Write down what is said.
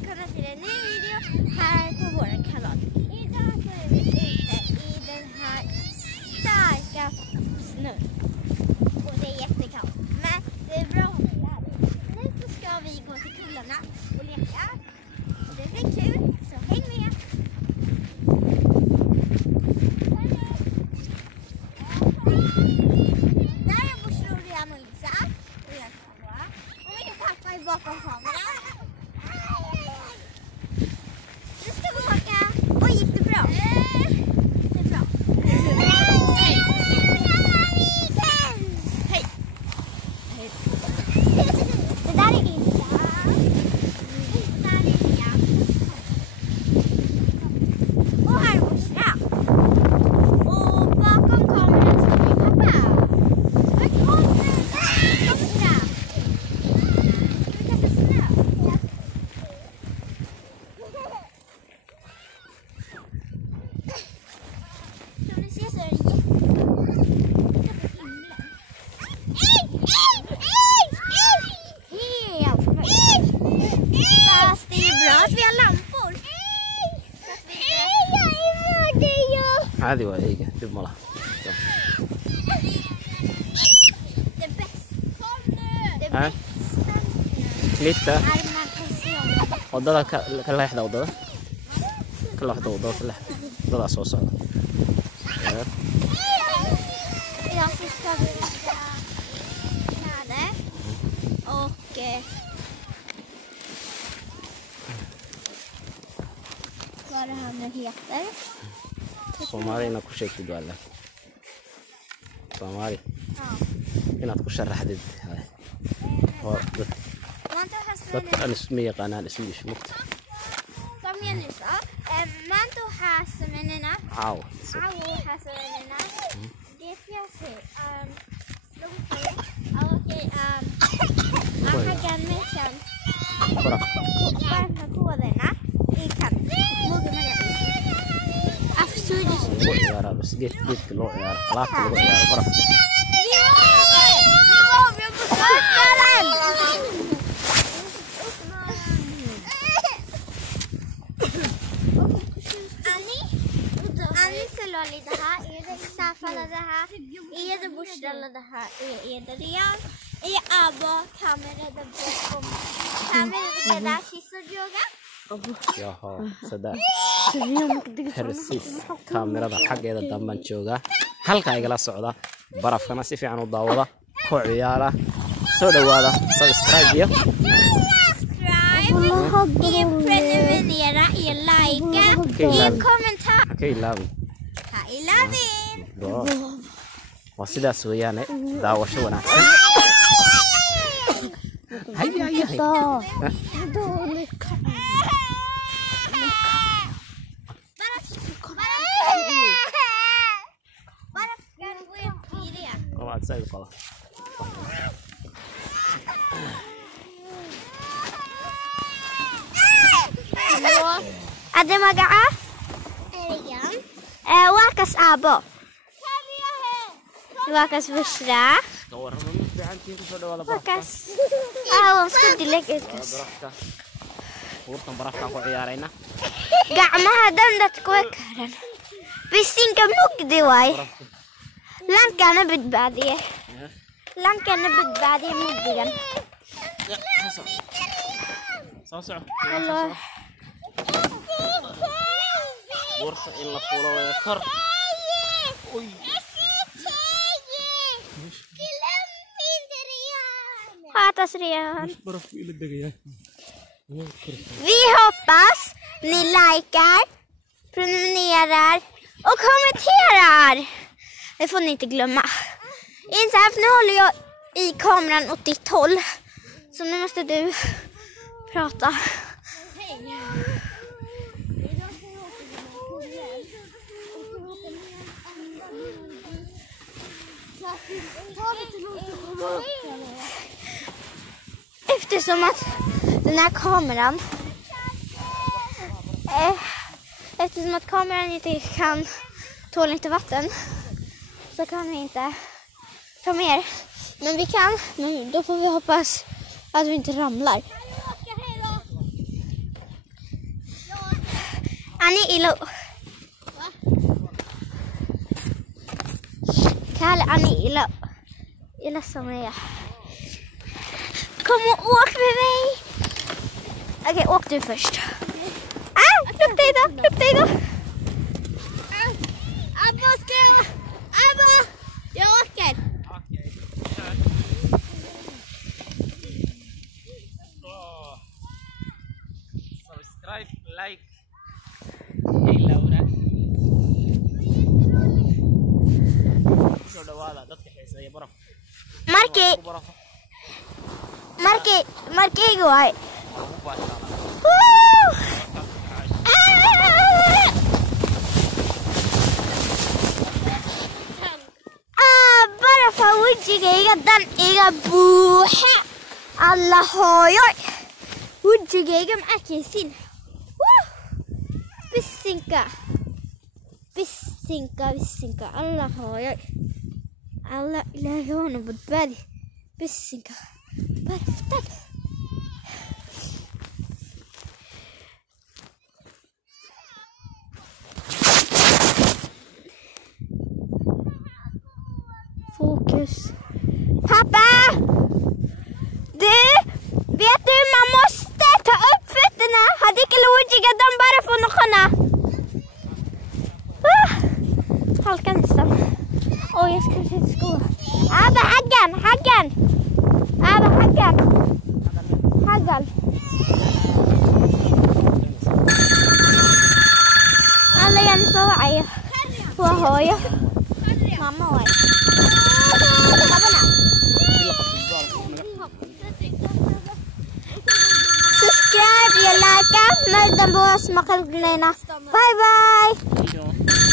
välkomna till en ny video här på vår kanal. Idag så är vi ute i den här starka snön. Och det är jättekallt. Men det är bra här. Nu så ska vi gå till kullarna och leka. Och det blir kul, så häng med! Där är vår Florian och Lisa. Och jag kommer. Och min pappa är bakom kameran. Nu ska vi åka. Oj, gick det bra? Det är bra. Hej! Hej! Det där är Lisa. Och där är Jan. Och här är vår straff. Och bakom kameran står min pappa. Här kommer den. Ska vi kasta snö? Som ni ser så är det fast det är bra att vi har lampor. عادي وهيك شوف ملا Det bästa. ها ليتا wadada ka leexda wadada wadada soo socda Idag så ska vi visa kläder och vad det här nu heter. Soomaalina ku sheegtid wala Soomaali inaad ku sharaxdid dad ismi yaqaanaan ismiish mugta Kom igen nu så. Manto has menina. caaw Has menina. Det jag ser. Okej, kan mission. baraf Varför koderna i kan. Mugga med det. Absolut. lagu ciyaara bas geedka loo ciyaaro alaabta lagu ciyaaro barafka Annie Saloli det här är det Safala det här är det Bushra det här är det Rian är Abba kamera det bakom kamera det där kisar yoga yaha sada precis kaamirada xaggeeda dambaan joogaa halka igala socda barafkana si fiican u daawada ku ciyaara soo dhawaada subscribe iyo prenumerera är likea är kommentar okay love I love it waa sidaas weeyaan daawasho wanaagsan waad sayd qaba Ade magaca Erigan waakas aabo waakas Bushra waakas isku dilay barafka urtan barafka ku ciyaarayna gacmaha dandadku way karan bisinka mugdi way lankana badbaadiye mugdigan soo soco bursa in la fuulo way kor Rian. Vi hoppas ni likar, prenumererar och kommenterar. Det får ni inte glömma. Nu håller jag i kameran åt ditt håll. Så nu måste du prata. Eftersom att den här kameran inte kan tåla inte vatten så kan vi inte ta mer. Men vi kan, men då får vi hoppas att vi inte ramlar. ani ilo kale ani ila sameeya come walk with me okay walk du först look there Abba jag åker subscribe like hey Laura soo dhawaada dadka xiiseeya baraf markii waay barafa wajigayga dan iga buuxa alla hooyo wajigayga ma arkaysin bisinka alla hooyo alla ilaahay waana badbaadi bisinka baraftan Fokus. Pappa! Vet du, man måste ta upp fötterna. Hade inte logiska de bara får några. Halka nästan. Oj, jag ska inte sko. Abba, haggan. Abba, haggan. Alla jag så är. Vad jag? Mamma var. Subscribe, like, and like the boss. Bye bye.